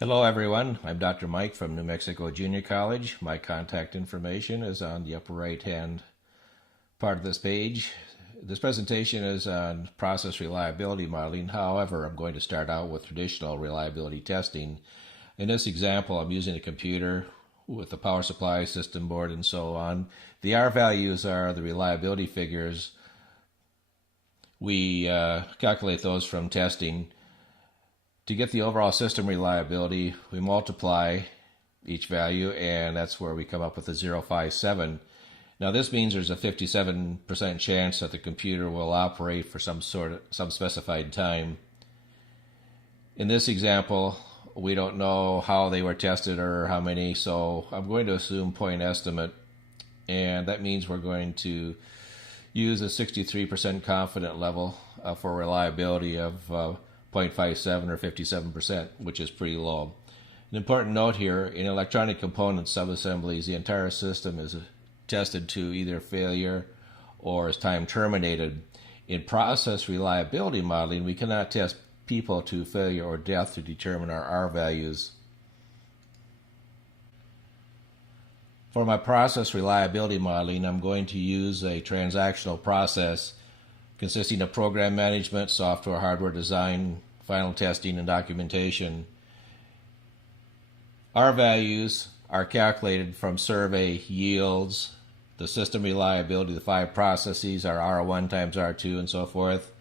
Hello everyone, I'm Dr. Mike from New Mexico Junior College. My contact information is on the upper right hand part of this page. This presentation is on process reliability modeling. However, I'm going to start out with traditional reliability testing. In this example, I'm using a computer with a power supply, system board, and so on. The R values are the reliability figures. We calculate those from testing. To get the overall system reliability, we multiply each value, and that's where we come up with a 0.57. Now this means there's a 57% chance that the computer will operate for some specified time. In this example, we don't know how they were tested or how many, so I'm going to assume point estimate, and that means we're going to use a 63% confident level for reliability of 0.57 or 57%, which is pretty low. An important note here, in electronic component subassemblies, the entire system is tested to either failure or as time terminated. In process reliability modeling, we cannot test people to failure or death to determine our R values. For my process reliability modeling, I'm going to use a transactional process consisting of program management, software, hardware design, final testing, and documentation. R values are calculated from survey yields, the system reliability, the 5 processes are R1 times R2 and so forth.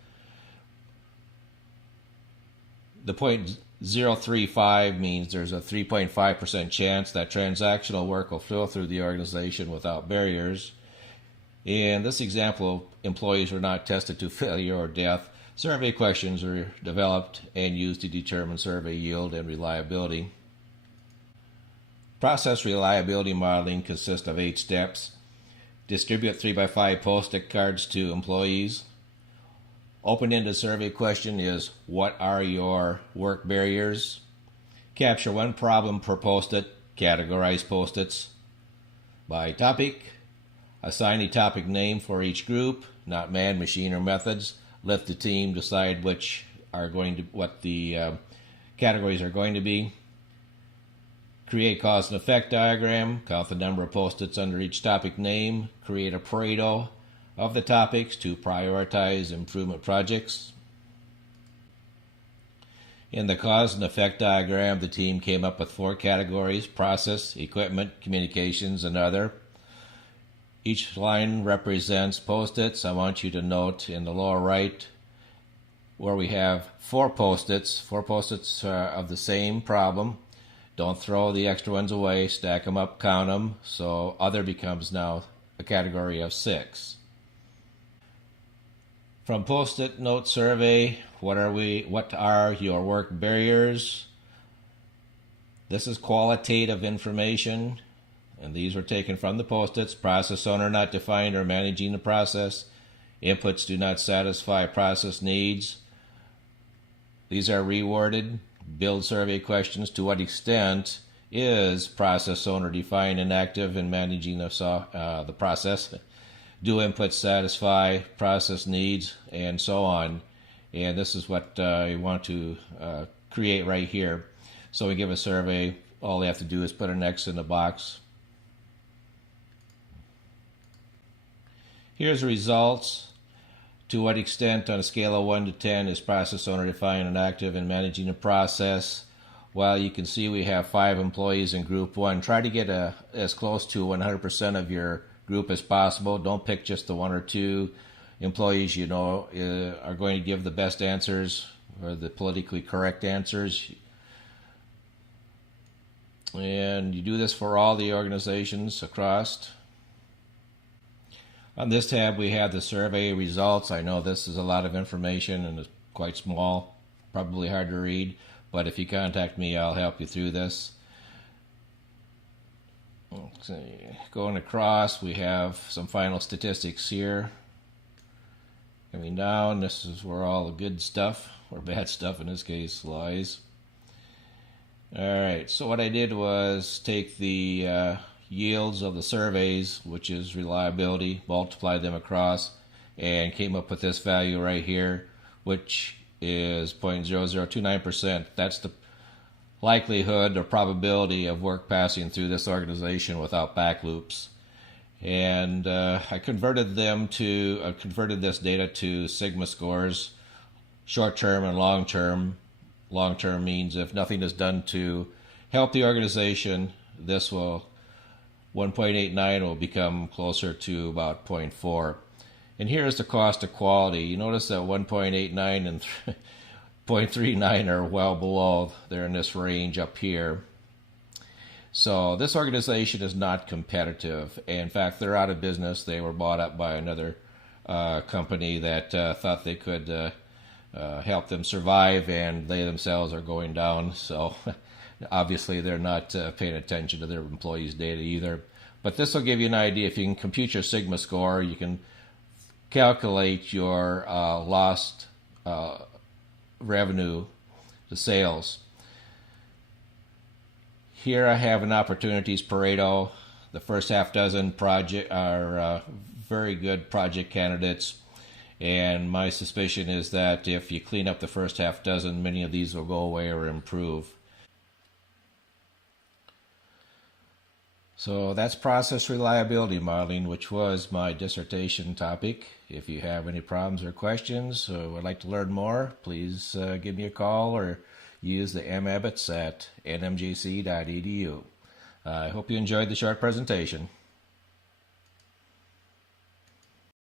The 0.035 means there's a 3.5% chance that transactional work will flow through the organization without barriers. In this example, employees were not tested to failure or death. Survey questions were developed and used to determine survey yield and reliability. Process reliability modeling consists of 8 steps. Distribute 3x5 Post-it cards to employees. Open-ended survey question is, what are your work barriers? Capture 1 problem per Post-it. Categorize Post-its by topic. Assign a topic name for each group, not man, machine, or methods. Let the team decide what the categories are going to be. Create cause and effect diagram. Count the number of Post-its under each topic name. Create a Pareto of the topics to prioritize improvement projects. In the cause and effect diagram, the team came up with 4 categories: process, equipment, communications, and other. Each line represents Post-its. I want you to note in the lower right where we have 4 Post-its, 4 Post-its of the same problem. Don't throw the extra ones away, stack them up, count them, so other becomes now a category of 6. From Post-it note survey, what are your work barriers? This is qualitative information. And these were taken from the Post-its. Process owner not defined or managing the process. Inputs do not satisfy process needs. These are reworded. Build survey questions. To what extent is process owner defined and active in managing the process? Do inputs satisfy process needs? And so on. And this is what you want to create right here. So we give a survey. All they have to do is put an X in the box. Here's the results. To what extent on a scale of 1 to 10 is process owner defined and active in managing the process? Well, you can see we have 5 employees in group 1. Try to get as close to 100% of your group as possible. Don't pick just the 1 or 2 employees you know are going to give the best answers or the politically correct answers. And you do this for all the organizations across. On this tab, we have the survey results. I know this is a lot of information and it's quite small, probably hard to read, but if you contact me, I'll help you through this. Okay. Going across, we have some final statistics here. Coming down, this is where all the good stuff, or bad stuff in this case, lies. Alright, so what I did was take the yields of the surveys, which is reliability, multiply them across, and came up with this value right here, which is 0.0029%. That's the likelihood or probability of work passing through this organization without back loops. And I converted this data to sigma scores, short-term and long-term. Long-term means if nothing is done to help the organization, 1.89 will become closer to about 0.4. And here's the cost of quality. You notice that 1.89 and 0.39 are well below. They're in this range up here. So this organization is not competitive. In fact, they're out of business. They were bought up by another company that thought they could help them survive, and they themselves are going down. So obviously they're not paying attention to their employees' data either. But this will give you an idea. If you can compute your sigma score, you can calculate your lost revenue to sales. Here I have an opportunities Pareto. The first half dozen project are very good project candidates, and my suspicion is that if you clean up the first half dozen, many of these will go away or improve. So that's process reliability modeling, which was my dissertation topic. If you have any problems or questions or would like to learn more, please give me a call or use the mabbotts at nmjc.edu. I hope you enjoyed the short presentation.